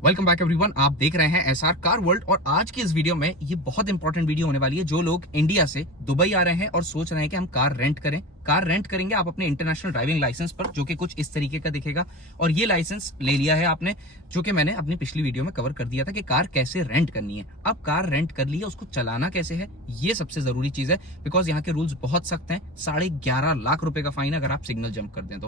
Welcome back everyone. आप देख रहे हैं एसआर कार वर्ल्ड और आज की इस वीडियो में ये बहुत इंपॉर्टेंट वीडियो होने वाली है। जो लोग इंडिया से दुबई आ रहे हैं और सोच रहे हैं कि हम कार रेंट करें, कार रेंट करेंगे आप अपने इंटरनेशनल ड्राइविंग लाइसेंस पर, जो कि कुछ इस तरीके का दिखेगा। और ये लाइसेंस ले लिया है आपने, जो कि मैंने अपनी पिछली वीडियो में कवर कर दिया था कि कार कैसे रेंट करनी है। अब कार रेंट कर ली है, उसको चलाना कैसे है, ये सबसे जरूरी चीज है। बिकॉज यहाँ के रूल्स बहुत सख्त हैं। 11.5 लाख रुपए का फाइन अगर आप सिग्नल जंप कर दें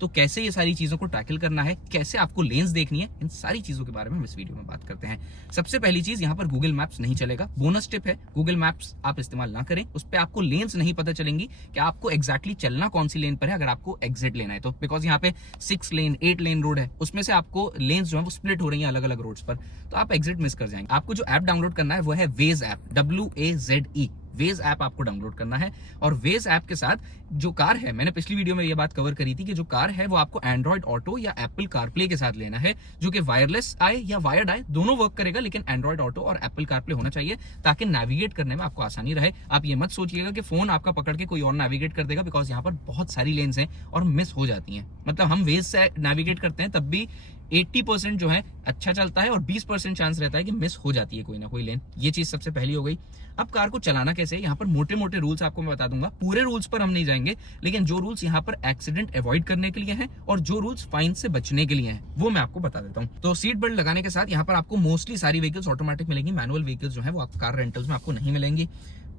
तो कैसे ये सारी चीजों को टैकल करना है, कैसे आपको लेन्स देखनी है, इन सारी चीजों के बारे में हम इस वीडियो में बात करते हैं। सबसे पहली चीज, यहाँ पर गूगल मैप्स नहीं चलेगा। बोनस टिप है, गूगल मैप्स आप इस्तेमाल ना करें। उस पर आपको लेन्स नहीं पता चलेंगी कि आपको एग्जैक्टली चलना कौन सी लेन पर है अगर आपको एग्जिट लेना है तो। बिकॉज यहाँ पे 6 लेन 8 लेन रोड है, उसमें से आपको लेन्स जो है वो स्प्लिट हो रही है अलग अलग रोड्स पर, तो आप एग्जिट मिस कर जाएंगे। आपको जो ऐप डाउनलोड करना है वो है Waze app, WAZE Waze app आपको डाउनलोड करना है। और वेज ऐप के साथ जो कार है, मैंने पिछली वीडियो में ये बात कवर करी थी कि जो कार है वो आपको एंड्रॉइड ऑटो या एप्पल कारप्ले के साथ लेना है, जो कि वायरलेस आए या वायर्ड आए दोनों वर्क करेगा, लेकिन एंड्रॉइड ऑटो और एप्पल कारप्ले होना चाहिए ताकि नेविगेट करने में आपको आसानी रहे। आप ये मत सोचिएगा कि फोन आपका पकड़ के कोई और नेविगेट कर देगा, बिकॉज यहाँ पर बहुत सारी लेन्स हैं और मिस हो जाती हैं। मतलब हम वेज से नेविगेट करते हैं तब भी 80% जो है अच्छा चलता है और 20% चांस रहता है कि मिस हो जाती है कोई ना कोई लेन। ये चीज सबसे पहली हो गई। अब कार को चलाना कैसे है, यहाँ पर मोटे मोटे रूल्स आपको मैं बता दूंगा। पूरे रूल्स पर हम नहीं जाएंगे, लेकिन जो रूल्स यहाँ पर एक्सीडेंट अवॉइड करने के लिए हैं और जो रूल्स फाइन से बचने के लिए हैं वो मैं आपको बता देता हूँ। तो सीट बेल्ट लगाने के साथ यहाँ पर आपको मोस्टली सारी व्हीकल्स ऑटोमेटिक मिलेंगी। मैनुअल व्हीकल्स जो है वो कार रेंटल्स में आपको नहीं मिलेंगी।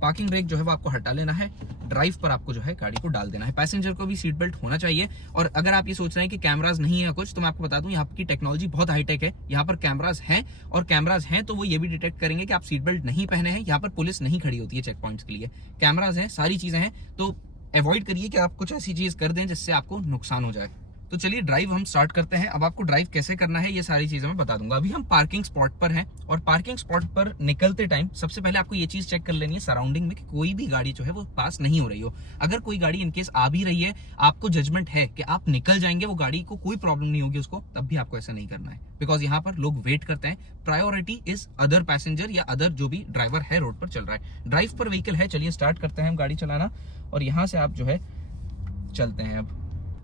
पार्किंग ब्रेक जो है वो आपको हटा लेना है। ड्राइव पर आपको जो है गाड़ी को डाल देना है। पैसेंजर को भी सीट बेल्ट होना चाहिए। और अगर आप ये सोच रहे हैं कि कैमराज नहीं है कुछ, तो मैं आपको बता दूं यहाँ की टेक्नोलॉजी बहुत हाईटेक है। यहाँ पर कैमराज हैं, और कैमराज हैं तो वो ये भी डिटेक्ट करेंगे कि आप सीट बेल्ट नहीं पहने हैं। यहाँ पर पुलिस नहीं खड़ी होती है चेक पॉइंट्स के लिए, कैमराज हैं, सारी चीजें हैं। तो अवॉइड करिए कि आप कुछ ऐसी चीज कर दें जिससे आपको नुकसान हो जाए। तो चलिए ड्राइव हम स्टार्ट करते हैं। अब आपको ड्राइव कैसे करना है ये सारी चीजें मैं बता दूंगा। अभी हम पार्किंग स्पॉट पर हैं और पार्किंग स्पॉट पर निकलते टाइम सबसे पहले आपको ये चीज चेक कर लेनी है सराउंडिंग में कि कोई भी गाड़ी जो है वो पास नहीं हो रही हो। अगर कोई गाड़ी इनकेस आ भी रही है, आपको जजमेंट है कि आप निकल जाएंगे, वो गाड़ी को कोई प्रॉब्लम नहीं होगी उसको, तब भी आपको ऐसा नहीं करना है। बिकॉज यहाँ पर लोग वेट करते हैं। प्रायोरिटी इज अदर पैसेंजर या अदर जो भी ड्राइवर है रोड पर चल रहा है। ड्राइव पर व्हीकल है। चलिए स्टार्ट करते हैं हम गाड़ी चलाना और यहाँ से आप जो है चलते हैं।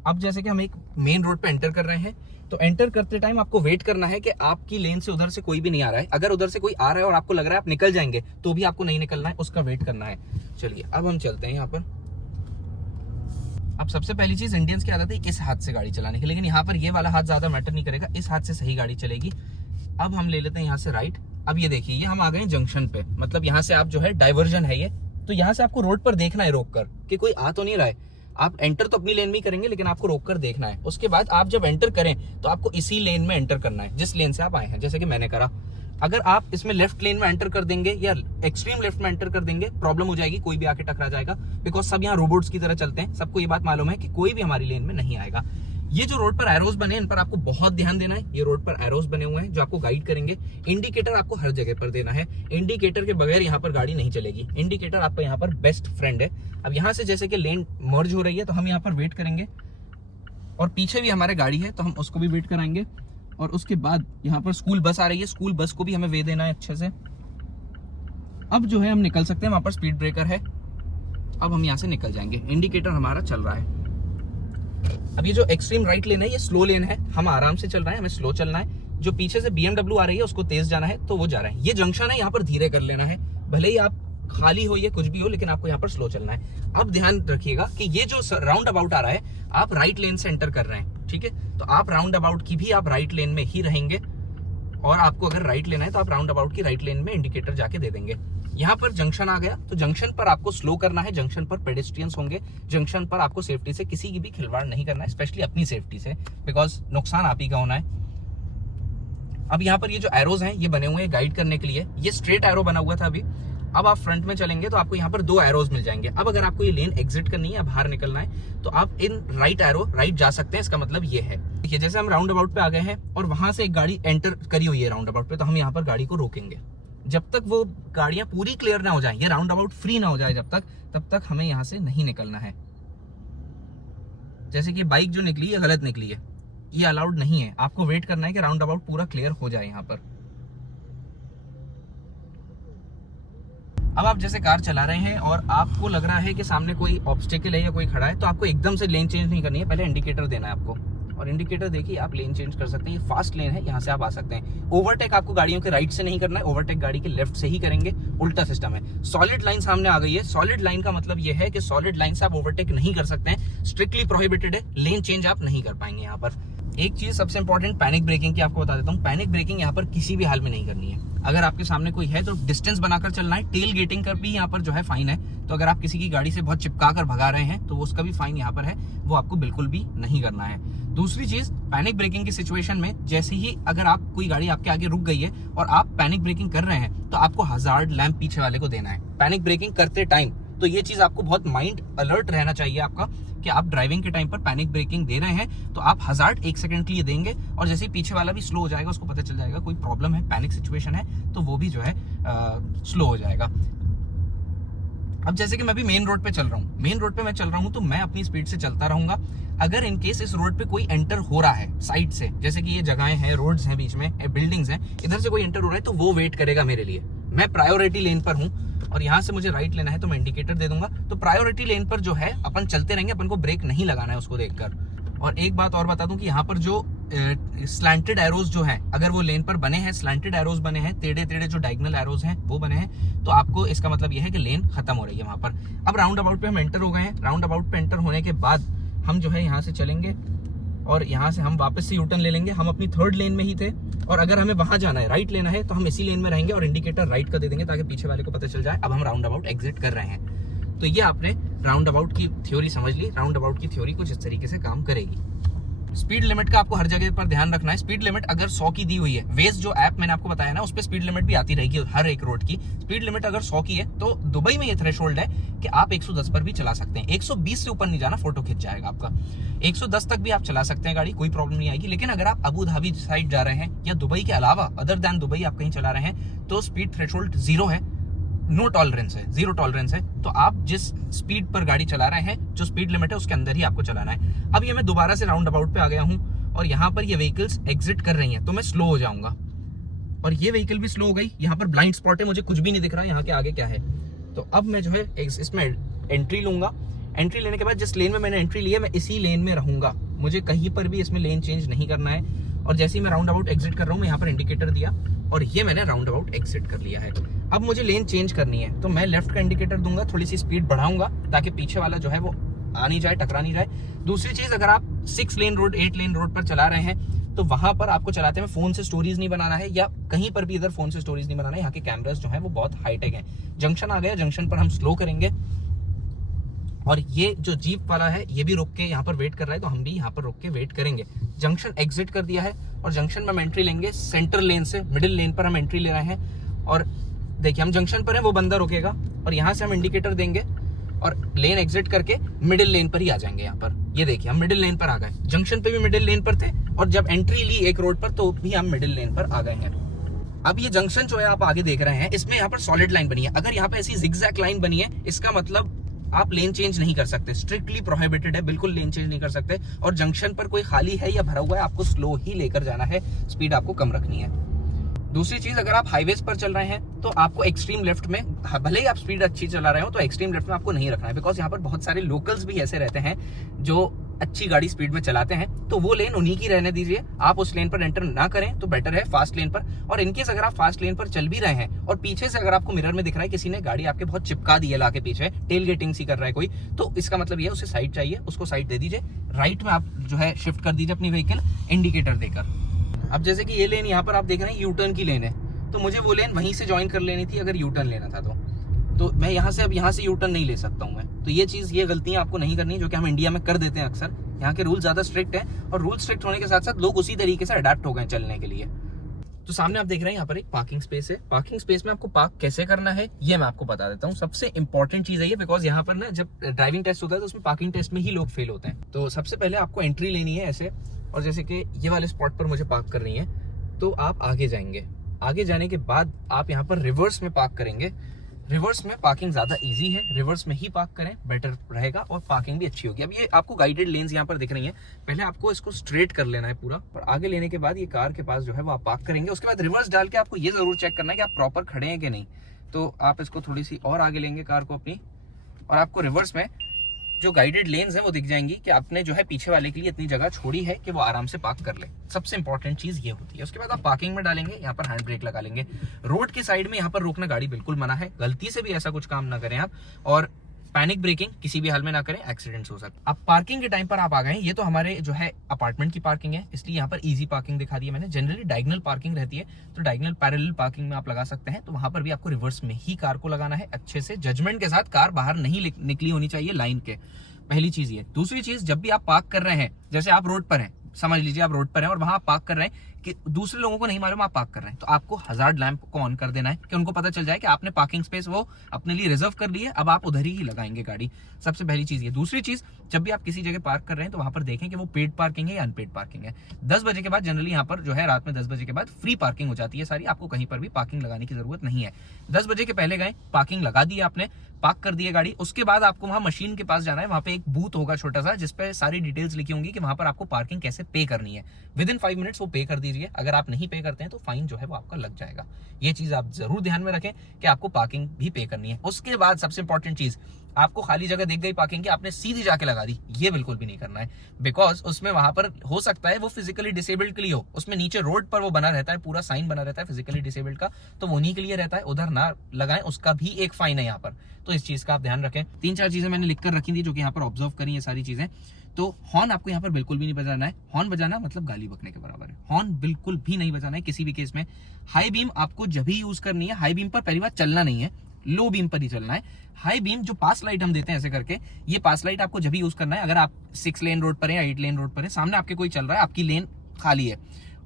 अब जैसे कि हम एक मेन रोड पे एंटर कर रहे हैं, तो एंटर करते टाइम आपको वेट करना है कि आपकी लेन से उधर से कोई भी नहीं आ रहा है। अगर उधर से कोई आ रहा है और आपको लग रहा है आप निकल जाएंगे, तो भी आपको नहीं निकलना है, उसका वेट करना है। चलिए अब हम चलते हैं यहाँ पर। अब सबसे पहली चीज, इंडियंस की आदत है इस हाथ से गाड़ी चलाने की, लेकिन यहाँ पर ये वाला हाथ ज्यादा मैटर नहीं करेगा, इस हाथ से सही गाड़ी चलेगी। अब हम ले लेते हैं यहाँ से राइट। अब ये देखिए, ये हम आ गए जंक्शन पे, मतलब यहाँ से आप जो है डाइवर्जन है ये, तो यहाँ से आपको रोड पर देखना है रोक कर कि कोई आ तो नहीं रहा है। आप एंटर तो अपनी लेन में ही करेंगे, लेकिन आपको रोककर देखना है। उसके बाद आप जब एंटर करें तो आपको इसी लेन में एंटर करना है जिस लेन से आप आए हैं, जैसे कि मैंने करा। अगर आप इसमें लेफ्ट लेन में एंटर कर देंगे या एक्सट्रीम लेफ्ट में एंटर कर देंगे, प्रॉब्लम हो जाएगी, कोई भी आके टकरा जाएगा। बिकॉज सब यहाँ रोबोट्स की तरह चलते हैं, सबको ये बात मालूम है कि कोई भी हमारी लेन में नहीं आएगा। ये जो रोड पर एरोज बने, इन पर आपको बहुत ध्यान देना है। ये रोड पर एरोज बने हुए हैं जो आपको गाइड करेंगे। इंडिकेटर आपको हर जगह पर देना है। इंडिकेटर के बगैर यहाँ पर गाड़ी नहीं चलेगी। इंडिकेटर आपका यहाँ पर बेस्ट फ्रेंड है। अब यहाँ से जैसे कि लेन मर्ज हो रही है, तो हम यहाँ पर वेट करेंगे और पीछे भी हमारे गाड़ी है तो हम उसको भी वेट कराएंगे। और उसके बाद यहाँ पर स्कूल बस आ रही है, स्कूल बस को भी हमें वे देना है अच्छे से। अब जो है हम निकल सकते हैं, वहां पर स्पीड ब्रेकर है। अब हम यहाँ से निकल जाएंगे, इंडिकेटर हमारा चल रहा है। अब ये जो एक्सट्रीम राइट लेन है ये स्लो लेन है, हम आराम से चल रहे हैं, हमें स्लो चलना है। जो पीछे से BMW आ रही है उसको तेज जाना है, तो वो जा रहा है। ये जंक्शन है, यहाँ पर धीरे कर लेना है, भले ही आप खाली हो या कुछ भी हो, लेकिन आपको यहाँ पर स्लो चलना है। अब ध्यान रखिएगा कि ये जो राउंड अबाउट आ रहा है, आप राइट लेन से एंटर कर रहे हैं, ठीक है। तो आप राउंड अबाउट की भी आप राइट लेन में ही रहेंगे, और आपको अगर राइट लेना है तो आप राउंड अबाउट की राइट लेन में इंडिकेटर जाके दे देंगे। यहाँ पर जंक्शन आ गया, तो जंक्शन पर आपको स्लो करना है। जंक्शन पर पेडेस्ट्रियंस होंगे, जंक्शन पर आपको सेफ्टी से किसी की भी खिलवाड़ नहीं करना है, स्पेशली अपनी सेफ्टी से, बिकॉज नुकसान आप ही का होना है। अब यहाँ पर ये जो एरोज हैं ये बने हुए हैं गाइड करने के लिए। ये स्ट्रेट एरो बना हुआ था अभी। अब आप फ्रंट में चलेंगे तो आपको यहाँ पर 2 एरोज मिल जाएंगे। अब अगर आपको ये लेन एग्जिट करनी है, बाहर निकलना है, तो आप इन राइट एरो राइट जा सकते हैं। इसका मतलब ये है, देखिए जैसे हम राउंड अबाउट पे आ गए हैं और वहां से एक गाड़ी एंटर करी हुई है राउंड अबाउट पे, तो हम यहाँ पर गाड़ी को रोकेंगे जब तक वो गाड़ियां पूरी क्लियर ना हो जाए, ये राउंड अबाउट फ्री ना हो जाए जब तक, तब तक हमें यहाँ से नहीं निकलना है। जैसे कि बाइक जो निकली है गलत निकली है, ये अलाउड नहीं है। आपको वेट करना है कि राउंड अबाउट पूरा क्लियर हो जाए यहाँ पर। अब आप जैसे कार चला रहे हैं और आपको लग रहा है कि सामने कोई ऑब्स्टेकल है या कोई खड़ा है, तो आपको एकदम से लेन चेंज नहीं करनी है, पहले इंडिकेटर देना है आपको। और और इंडिकेटर देखिए आप लेन चेंज कर सकते हैं। ये फास्ट लेन है, यहाँ से आप आ सकते हैं। ओवरटेक आपको गाड़ियों के राइट से नहीं करना है, ओवरटेक गाड़ी के लेफ्ट से ही करेंगे, उल्टा सिस्टम है। सॉलिड लाइन सामने आ गई है। सॉलिड लाइन का मतलब ये है कि सॉलिड लाइन से आप ओवरटेक नहीं कर सकते हैं, स्ट्रिक्टली प्रोहिबिटेड है, लेन चेंज आप नहीं कर पाएंगे यहाँ पर। एक चीज सबसे इंपॉर्टेंट पैनिक ब्रेकिंग की आपको बता देता हूँ। पैनिक ब्रेकिंग यहाँ पर किसी भी हाल में नहीं करनी है। अगर आपके सामने कोई है तो डिस्टेंस बनाकर चलना है। टेल गेटिंग कर भी यहाँ पर जो है फाइन है, तो अगर आप किसी की गाड़ी से बहुत चिपका कर भगा रहे हैं तो उसका भी फाइन यहाँ पर है, वो आपको बिल्कुल भी नहीं करना है। दूसरी चीज, पैनिक ब्रेकिंग की सिचुएशन में जैसे ही अगर आप कोई गाड़ी आपके आगे रुक गई है और आप पैनिक ब्रेकिंग कर रहे हैं तो आपको हजार्ड लैंप पीछे वाले को देना है पैनिक ब्रेकिंग करते टाइम। तो ये चीज आपको बहुत माइंड अलर्ट रहना चाहिए आपका कि आप ड्राइविंग के टाइम पर पैनिक ब्रेकिंग दे रहे हैं तो आप हजार्ड 1 सेकंड के लिए देंगे, और जैसे ही पीछे वाला भी स्लो हो जाएगा उसको पता चल जाएगा कोई प्रॉब्लम है, पैनिक सिचुएशन है, तो वो भी जो है स्लो हो जाएगा। अब जैसे कि मैं भी मेन रोड पे चल रहा हूँ, मेन रोड पे मैं चल रहा हूँ तो मैं अपनी स्पीड से चलता रहूंगा। अगर इन केस इस रोड पे कोई एंटर हो रहा है साइड से, जैसे कि ये जगहें हैं, रोड्स हैं, बीच में बिल्डिंग्स हैं, इधर से कोई एंटर हो रहा है तो वो वेट करेगा मेरे लिए। मैं प्रायोरिटी लेन पर हूँ और यहाँ से मुझे राइट लेना है तो मैं इंडिकेटर दे दूंगा। तो प्रायोरिटी लेन पर जो है अपन चलते रहेंगे, अपन को ब्रेक नहीं लगाना है उसको देखकर। और एक बात और बता दूं कि यहाँ पर जो स्लैंटेड एरोज जो हैं, अगर वो लेन पर बने हैं, स्लैंटेड एरोज बने हैं, टेढ़े टेढ़े जो डायगोनल एरोज हैं वो बने हैं, तो आपको इसका मतलब ये है कि लेन खत्म हो रही है वहां पर। अब राउंड अबाउट पे हम एंटर हो गए हैं। राउंड अबाउट पे एंटर होने के बाद हम जो है यहाँ से चलेंगे और यहाँ से हम वापस से यूटर्न ले लेंगे। हम अपनी थर्ड लेन में ही थे और अगर हमें वहां जाना है, राइट लेना है, तो हम इसी लेन में रहेंगे और इंडिकेटर राइट कर दे देंगे ताकि पीछे वाले को पता चल जाए अब हम राउंड अबाउट एग्जिट कर रहे हैं। तो ये आपने राउंड अबाउट की थ्योरी समझ ली। राउंड अबाउट की थ्योरी कुछ इस तरीके से काम करेगी। स्पीड लिमिट का आपको हर जगह पर ध्यान रखना है। स्पीड लिमिट अगर 100 की दी हुई है, वेज जो ऐप मैंने आपको बताया ना, उस पर स्पीड लिमिट भी आती रहेगी हर एक रोड की। स्पीड लिमिट अगर 100 की है तो दुबई में ये थ्रेशोल्ड है कि आप 110 पर भी चला सकते हैं। 120 से ऊपर नहीं जाना, फोटो खिंच जाएगा आपका। 110 तक भी आप चला सकते हैं गाड़ी, कोई प्रॉब्लम नहीं आएगी। लेकिन अगर आप अबू धाबी साइड जा रहे हैं या दुबई के अलावा अदर दैन दुबई आप कहीं चला रहे हैं तो स्पीड थ्रेशोल्ड 0 है, नो टॉलरेंस है, 0 टॉलरेंस है। तो आप जिस स्पीड पर गाड़ी चला रहे हैं, जो स्पीड लिमिट है उसके अंदर ही आपको चलाना है। अब ये मैं दोबारा से राउंड अबाउट पे आ गया हूँ और यहाँ पर ये व्हीकल्स एग्जिट कर रही हैं तो मैं स्लो हो जाऊंगा और ये व्हीकल भी स्लो हो गई। यहाँ पर ब्लाइंड स्पॉट है, मुझे कुछ भी नहीं दिख रहा यहाँ के आगे क्या है। तो अब मैं जो है इसमें एंट्री लूंगा। एंट्री लेने के बाद जिस लेन में मैंने एंट्री ली है मैं इसी लेन में रहूंगा, मुझे कहीं पर भी इसमें लेन चेंज नहीं करना है। और जैसे ही मैं राउंड अबाउट एग्जिट कर रहा हूँ, यहाँ पर इंडिकेटर दिया और ये मैंने राउंड अबाउट एग्जिट कर लिया है। अब मुझे लेन चेंज करनी है तो मैं लेफ्ट का इंडिकेटर दूंगा, थोड़ी सी स्पीड बढ़ाऊंगा ताकि पीछे वाला जो है वो आ नहीं जाए, टकरा नहीं जाए। दूसरी चीज, अगर आप 6 लेन रोड 8 लेन रोड पर चला रहे हैं तो वहां पर आपको चलाते में फोन से स्टोरीज नहीं बनाना है, या कहीं पर भी इधर फोन से स्टोरीज नहीं बनाना है। यहाँ के कैमरास जो है वो बहुत हाईटेक हैं। जंक्शन आ गया, जंक्शन पर हम स्लो करेंगे और ये जो जीप वाला है ये भी रुक के यहाँ पर वेट कर रहा है तो हम भी यहाँ पर रुक के वेट करेंगे। जंक्शन एग्जिट कर दिया है और जंक्शन में हम एंट्री लेंगे सेंटर लेन से। मिडिल लेन पर हम एंट्री ले रहे हैं और देखिए हम जंक्शन पर है, वो बंदा रुकेगा और यहाँ से हम इंडिकेटर देंगे और लेन एग्जिट करके मिडिल लेन पर ही आ जाएंगे। यहाँ पर ये देखिए हम मिडिल लेन पर आ गए। जंक्शन पे भी मिडिल लेन पर थे और जब एंट्री ली एक रोड पर तो भी हम मिडिल लेन पर आ गए हैं। अब ये जंक्शन जो है आप आगे देख रहे हैं, इसमें यहाँ पर सॉलिड लाइन बनी है। अगर यहाँ पे ऐसी जिगजैग लाइन बनी है इसका मतलब आप लेन चेंज नहीं कर सकते, स्ट्रिक्टली प्रोहिबिटेड है, बिल्कुल लेन चेंज नहीं कर सकते। और जंक्शन पर कोई खाली है या भरा हुआ है आपको स्लो ही लेकर जाना है, स्पीड आपको कम रखनी है। दूसरी चीज, अगर आप हाईवेज पर चल रहे हैं तो आपको एक्सट्रीम लेफ्ट में, भले ही आप स्पीड अच्छी चला रहे हो तो एक्सट्रीम लेफ्ट में आपको नहीं रखना है, बिकॉज यहाँ पर बहुत सारे लोकल्स भी ऐसे रहते हैं जो अच्छी गाड़ी स्पीड में चलाते हैं, तो वो लेन उन्हीं की रहने दीजिए। आप उस लेन पर एंटर ना करें तो बेटर है फास्ट लेन पर। और इनकेस अगर आप फास्ट लेन पर चल भी रहे हैं और पीछे से अगर आपको मिरर में दिख रहा है किसी ने गाड़ी आपके बहुत चिपका दी है लाके पीछे, टेल गेटिंग सी कर रहा है कोई, तो इसका मतलब ये है उसे साइड चाहिए, उसको साइड दे दीजिए। राइट में आप जो है शिफ्ट कर दीजिए अपनी व्हीकल इंडिकेटर देकर। अब जैसे कि ये लेन यहाँ पर आप देख रहे हैं यूटर्न की लेन है, तो मुझे वो लेन वहीं से ज्वाइन कर लेनी थी अगर यूटर्न लेना था तो मैं यहाँ से अब यहाँ से यूटर्न नहीं ले सकता हूँ मैं। तो ये चीज़, ये गलतियाँ आपको नहीं करनी जो कि हम इंडिया में कर देते हैं अक्सर। यहाँ के रूल ज़्यादा स्ट्रिक्ट हैं और रूल स्ट्रिक्ट होने के साथ साथ लोग उसी तरीके से अडेप्ट हो गए चलने के लिए। तो सामने आप देख रहे हैं यहाँ पर एक पार्किंग स्पेस है। पार्किंग स्पेस में आपको पार्क कैसे करना है ये मैं आपको बता देता हूँ। सबसे इंपॉर्टेंट चीज़ है ये, बिकॉज यहाँ पर ना जब ड्राइविंग टेस्ट होता है तो उसमें पार्किंग टेस्ट में ही लोग फेल होते हैं। तो सबसे पहले आपको एंट्री लेनी है ऐसे, और जैसे कि ये वाले स्पॉट पर मुझे पार्क करनी है तो आप आगे जाएंगे। आगे जाने के बाद आप यहाँ पर रिवर्स में पार्क करेंगे। रिवर्स में पार्किंग ज्यादा इजी है, रिवर्स में ही पार्क करें, बेटर रहेगा और पार्किंग भी अच्छी होगी। अब ये आपको गाइडेड लेन्स यहाँ पर दिख रही हैं, पहले आपको इसको स्ट्रेट कर लेना है पूरा, और आगे लेने के बाद ये कार के पास जो है वो आप पार्क करेंगे। उसके बाद रिवर्स डाल के आपको ये जरूर चेक करना है कि आप प्रॉपर खड़े हैं कि नहीं। तो आप इसको थोड़ी सी और आगे लेंगे कार को अपनी, और आपको रिवर्स में जो गाइडेड लेन्स है वो दिख जाएंगी कि आपने जो है पीछे वाले के लिए इतनी जगह छोड़ी है कि वो आराम से पार्क कर ले। सबसे इंपॉर्टेंट चीज ये होती है। उसके बाद आप पार्किंग में डालेंगे, यहाँ पर हैंड ब्रेक लगा लेंगे। रोड के साइड में यहाँ पर रोकना गाड़ी बिल्कुल मना है, गलती से भी ऐसा कुछ काम ना करें आप। और पैनिक ब्रेकिंग किसी भी हाल में ना करें, एक्सीडेंट्स हो सकते। अब पार्किंग के टाइम पर आप आ गए, ये तो हमारे जो है अपार्टमेंट की पार्किंग है, इसलिए यहाँ पर इजी पार्किंग दिखा दी है मैंने। जनरली डायगोनल पार्किंग रहती है, तो डायगोनल पैरेलल पार्किंग में आप लगा सकते हैं। तो वहां पर भी आपको रिवर्स में ही कार को लगाना है, अच्छे से जजमेंट के साथ। कार बाहर नहीं निकली होनी चाहिए लाइन के, पहली चीज ये। दूसरी चीज, जब भी आप पार्क कर रहे हैं, जैसे आप रोड पर हैं, समझ लीजिए आप रोड पर हैं और वहां आप पार्क कर रहे हैं कि दूसरे लोगों को नहीं मालूम आप पार्क कर रहे हैं, तो आपको हजार्ड लैंप को ऑन कर देना है कि उनको पता चल जाए कि आपने पार्किंग स्पेस वो अपने लिए रिजर्व कर ली है, अब आप उधर ही लगाएंगे गाड़ी। सबसे पहली चीज ये। दूसरी चीज, जब भी आप किसी जगह पार्क कर रहे हैं तो वहां पर देखें कि वो पेड पार्किंग है या अनपेड पार्किंग है। 10 बजे के बाद जनरली यहाँ पर जो है, रात में 10 बजे के बाद फ्री पार्किंग हो जाती है सारी, आपको कहीं पर भी पार्किंग लगाने की जरूरत नहीं है। 10 बजे के पहले गए, पार्किंग लगा दी आपने, पार्क कर दिए गाड़ी। उसके बाद आपको वहां मशीन के पास जाना है, वहां पे एक बूथ होगा छोटा सा, जिसपे सारी डिटेल्स लिखी होंगी कि वहां पर आपको पार्किंग कैसे पे करनी है। विदिन 5 मिनट्स वो पे कर दीजिए। अगर आप नहीं पे करते हैं तो फाइन जो है वो आपका लग जाएगा। ये चीज आप जरूर ध्यान में रखें कि आपको पार्किंग भी पे करनी है। उसके बाद सबसे इंपॉर्टेंट चीज, आपको खाली जगह दिख गई पार्किंग की, आपने सीधी जाके लगा दी, ये बिल्कुल भी नहीं करना है। बिकॉज उसमें वहां पर हो सकता है वो फिजिकली डिसेबल्ड के लिए हो, उसमें नीचे रोड पर वो बना रहता है, पूरा साइन बना रहता है फिजिकली डिसेबल्ड का, तो वो उन्हीं के लिए रहता है, उधर ना लगाएं, उसका भी एक फाइन है यहाँ पर। तो इस चीज का आप ध्यान रखें। 3-4 चीजें मैंने लिखकर रखी थी जो कि यहाँ पर ऑब्जर्व करी है सारी चीजें। तो हॉर्न आपको यहाँ पर बिल्कुल भी नहीं बजाना है। हॉर्न बजाना मतलब गाली बकने के बराबर है। हॉर्न बिल्कुल भी नहीं बजाना है किसी भी केस में। हाई बीम आपको जब भी यूज करनी है, हाई बीम पर पहली बार चलना नहीं है, लो बीम पर ही चलना है। हाई बीम जो पास लाइट हम देते हैं ऐसे करके, ये पास लाइट आपको जब भी यूज करना है अगर आप 6 लेन रोड पर है या 8 लेन रोड पर है, सामने आपके कोई चल रहा है, आपकी लेन खाली है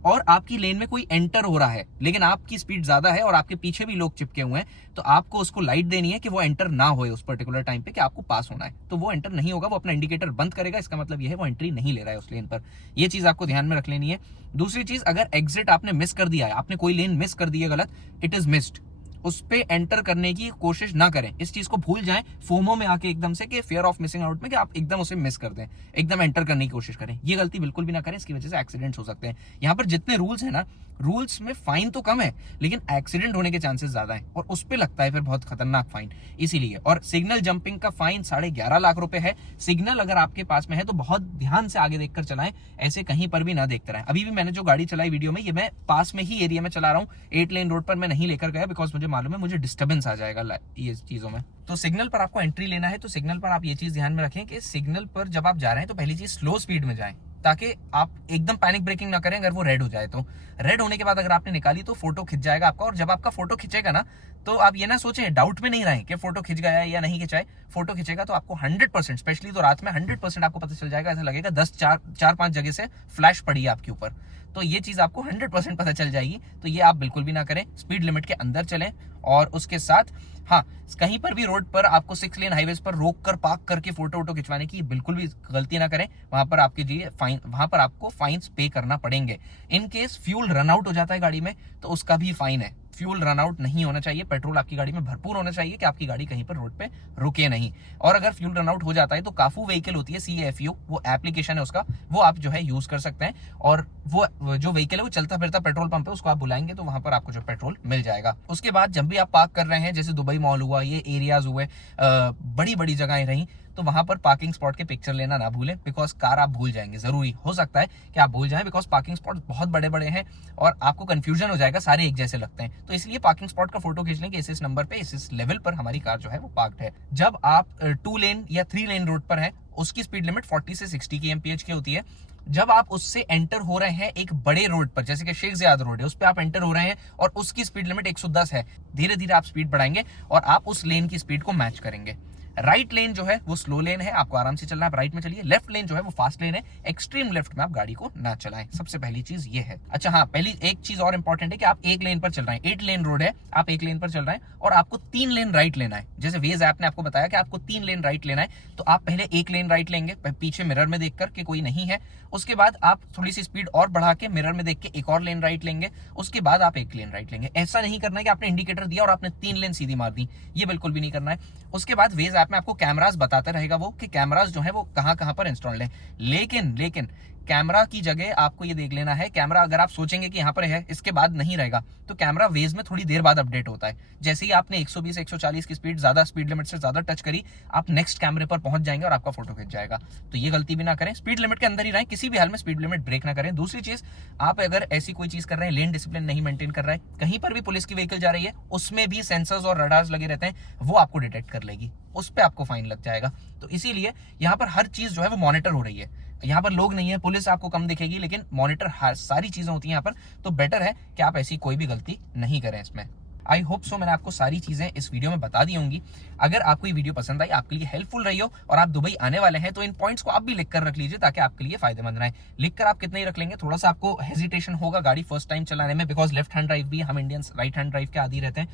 और आपकी लेन में कोई एंटर हो रहा है, लेकिन आपकी स्पीड ज्यादा है और आपके पीछे भी लोग चिपके हुए हैं, तो आपको उसको लाइट देनी है कि वो एंटर ना होए उस पर्टिकुलर टाइम पे, कि आपको पास होना है। तो वो एंटर नहीं होगा, वो अपना इंडिकेटर बंद करेगा, इसका मतलब ये है वो एंट्री नहीं ले रहा है उस लेन पर। ये चीज आपको ध्यान में रख लेनी है। दूसरी चीज, अगर एग्जिट आपने मिस कर दिया है, आपने कोई लेन मिस कर दी है गलत, इट इज मिस्ड, उस पे एंटर करने की कोशिश ना करें। इस चीज को भूल जाएं फोमो में आके एकदम से, कि फियर ऑफ मिसिंग आउट में, कि आप एकदम उसे मिस कर दें, एकदम एंटर करने की कोशिश करें। ये गलती बिल्कुल भी ना करें, इसकी वजह से एक्सीडेंट्स हो सकते हैं। यहाँ पर जितने रूल्स है ना, रूल्स में फाइन तो कम है लेकिन एक्सीडेंट होने के चांसेस ज्यादा है और उस पे लगता है फिर बहुत खतरनाक फाइन, इसीलिए। और सिग्नल जंपिंग का फाइन 11.5 लाख रुपए है। सिग्नल अगर आपके पास में है तो बहुत ध्यान से आगे देखकर चलाएं, ऐसे कहीं पर भी ना देखते रहें। अभी भी मैंने जो गाड़ी चलाई वीडियो में, ये मैं पास में ही एरिया में चला रहा हूँ, 8 लेन रोड पर मैं नहीं लेकर गया, बिकॉज मुझे मालूम है मुझे डिस्टर्बेंस आ जाएगा ये चीजों में। तो सिग्नल पर आपको एंट्री लेना है, तो सिग्नल पर आप ये चीज ध्यान में रखें कि सिग्नल पर जब आप जा रहे हैं तो पहली चीज स्लो स्पीड में जाएं, ताकि आप एकदम पैनिक ब्रेकिंग ना करें। अगर वो रेड हो जाए तो, रेड होने के बाद अगर आपने निकाली तो फोटो खिंच जाएगा आपका, और जब आपका फोटो खिंचेगा ना, तो आप ये ना सोचें, डाउट में नहीं रहें कि फोटो खिंच गया है या नहीं खिंचा है। फोटो खिंचेगा तो आपको 100%, स्पेशली तो रात में 100% आपको पता चल जाएगा, ऐसा लगेगा 4-5 जगह से फ्लैश पड़ी है आपके ऊपर, तो ये चीज आपको 100% पता चल जाएगी। तो ये आप बिल्कुल भी ना करें, स्पीड लिमिट के अंदर चलें। और उसके साथ हाँ, कहीं पर भी रोड पर आपको 6 लेन हाईवे पर रोक कर पार्क करके फोटो वोटो खिंचवाने की बिल्कुल भी गलती ना करें। वहां पर आपके लिए फाइन, वहां पर आपको फाइन्स पे करना पड़ेंगे। In case fuel run out हो जाता है गाड़ी में तो उसका भी फाइन है। फ्यूल रन आउट नहीं होना चाहिए, पेट्रोल आपकी गाड़ी में भरपूर होना चाहिए कि आपकी गाड़ी कहीं पर रोड पे रुके नहीं। और अगर फ्यूल रन आउट हो जाता है तो काफू व्हीकल होती है, CAFU, वो एप्लीकेशन है उसका, वो आप जो है यूज कर सकते हैं। और वो जो व्हीकल है वो चलता फिरता पेट्रोल पंप है, उसको आप बुलाएंगे तो वहां पर आपको जो पेट्रोल मिल जाएगा। उसके बाद जब भी आप पार्क कर रहे हैं, जैसे दुबई मॉल हुआ, ये एरियाज हुए, बड़ी बड़ी जगहें रही, तो वहां पर पार्किंग स्पॉट के पिक्चर लेना ना भूलें, बिकॉज कार आप भूल जाएंगे। जरूरी हो सकता है कि आप भूल जाएं, बिकॉज पार्किंग स्पॉट बहुत बड़े बड़े हैं और आपको कंफ्यूजन हो जाएगा, सारे एक जैसे लगते हैं। तो इसलिए पार्किंग स्पॉट का फोटो खींच लें कि इस नंबर पे, इस लेवल पर हमारी कार जो है वो पार्क्ड है। जब आप 2 लेन या 3 लेन रोड पर है, उसकी स्पीड लिमिट 40 से 60 kmph की होती है। जब आप उससे एंटर हो रहे हैं एक बड़े रोड पर, जैसे कि शेख ज़ियाद रोड है, उस पर आप एंटर हो रहे हैं और उसकी स्पीड लिमिट 110 है, धीरे धीरे आप स्पीड बढ़ाएंगे और आप उस लेन की स्पीड को मैच करेंगे। राइट लेन जो है वो स्लो लेन है, आपको आराम से चलना है, आप राइट में चलिए। लेफ्ट लेन जो है वो फास्ट लेन है, एक्सट्रीम लेफ्ट में आप गाड़ी को ना चलाएं, सबसे पहली चीज ये है। अच्छा हाँ, पहली एक चीज और इंपॉर्टेंट है कि आप 1 लेन पर चल रहे हैं, 8 लेन रोड है, आप 1 लेन पर चल रहे हैं और आपको 3 लेन राइट लेना है। जैसे वेज ऐप ने आपको बताया कि आपको 3 लेन राइट लेना है, तो आप पहले 1 लेन राइट लेंगे, पीछे मिरर में देखकर कि कोई नहीं है। उसके बाद आप थोड़ी सी स्पीड और बढ़ा के मिरर में देख के एक और लेन राइट लेंगे, उसके बाद आप 1 लेन राइट लेंगे। ऐसा नहीं करना है कि आपने इंडिकेटर दिया और आपने 3 लेन सीधी मार दी, ये बिल्कुल भी नहीं करना है। उसके बाद वेज ऐप में आपको कैमरास बताता रहेगा वो, कि कैमरास जो है वो कहां कहां पर इंस्टॉल्ड है। लेकिन कैमरा की जगह आपको ये देख लेना है, कैमरा अगर आप सोचेंगे कि यहाँ पर है इसके बाद नहीं रहेगा, तो कैमरा वेज में थोड़ी देर बाद अपडेट होता है। जैसे ही आपने 120 140 की स्पीड, ज्यादा स्पीड लिमिट से ज्यादा टच करी, आप नेक्स्ट कैमरे पर पहुंच जाएंगे और आपका फोटो खिंच जाएगा। तो ये गलती भी ना करें, स्पीड लिमिट के अंदर ही रहें, किसी भी हाल में स्पीड लिमिट ब्रेक ना करें। दूसरी चीज, आप अगर ऐसी कोई चीज कर रहे हैं, लेन डिसिप्लिन नहीं मेंटेन कर रहा है, कहीं पर भी पुलिस की व्हीकल जा रही है, उसमें भी सेंसर्स और रडार्स लगे रहते हैं, वो आपको डिटेक्ट कर लेगी, उस पर आपको फाइन लग जाएगा। तो इसीलिए यहाँ पर हर चीज जो है वो मॉनिटर हो रही है। यहाँ पर लोग नहीं है, पुलिस आपको कम दिखेगी, लेकिन मॉनिटर सारी चीजें होती हैं यहाँ पर। तो बेटर है कि आप ऐसी कोई भी गलती नहीं करें इसमें। आई होप सो मैंने आपको सारी चीजें इस वीडियो में बता दी होंगी। अगर आपको ये वीडियो पसंद आई, आपके लिए हेल्पफुल रही हो और आप दुबई आने वाले हैं, तो इन पॉइंट्स को आप भी लिख कर रख लीजिए, ताकि आपके लिए फायदेमंद रहे। लिखकर आप कितने ही रख लेंगे, थोड़ा सा आपको हेजिटेशन होगा गाड़ी फर्स्ट टाइम चलाने में, बिकॉज लेफ्ट हैंड ड्राइव भी हम इंडियंस राइट हैंड ड्राइव के आदी रहते हैं,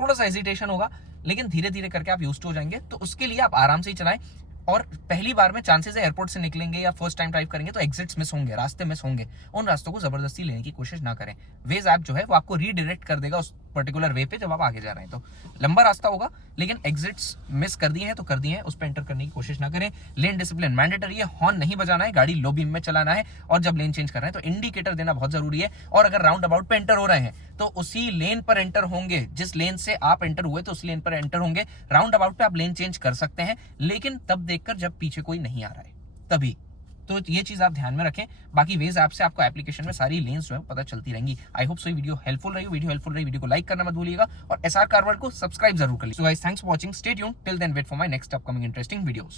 थोड़ा सा हेजिटेशन होगा, लेकिन धीरे धीरे करके आप यूज्ड हो जाएंगे। तो उसके लिए आप आराम से ही चलाएं। और पहली बार में चांसेस है एयरपोर्ट से निकलेंगे या फर्स्ट टाइम ड्राइव करेंगे तो एग्जिट्स मिस होंगे, रास्ते मिस होंगे, उन रास्तों को जबरदस्ती लेने की कोशिश ना करें। वेज ऐप जो है वो आपको रीडायरेक्ट कर देगा उस पर्टिकुलर वे पे जब आप आगे जा रहे हैं। तो लंबा रास्ता होगा, लेकिन एग्जिट्स मिस कर दिए हैं तो कर दिए हैं, उस पर एंटर करने की कोशिश ना करें। लेन डिसिप्लिन मैंडेटरी है, हॉर्न नहीं बजाना है, गाड़ी लो बीम में चलाना है, और जब लेन चेंज कर रहे हैं तो इंडिकेटर देना बहुत जरूरी है। और अगर राउंड अबाउट पे एंटर हो रहे हैं तो उसी लेन पर एंटर होंगे, जिस लेन से आप एंटर हुए तो उस लेन पर एंटर होंगे। राउंड अबाउट पे आप लेन चेंज कर सकते हैं, लेकिन तब देखकर जब पीछे कोई नहीं आ रहा है तभी। तो ये चीज आप ध्यान में रखें। बाकी वेज ऐप से आपको एप्लीकेशन में सारी लेन्स जो है पता चलती रहेंगी। आई होप सो ये वीडियो हेल्पफुल रही। वीडियो को लाइक करना मत भूलिएगा और एसआर कार वर्ल्ड को सब्सक्राइब जरूर कर लीजिए। So guys, thanks for watching, stay tuned, till then wait for my next upcoming interesting videos.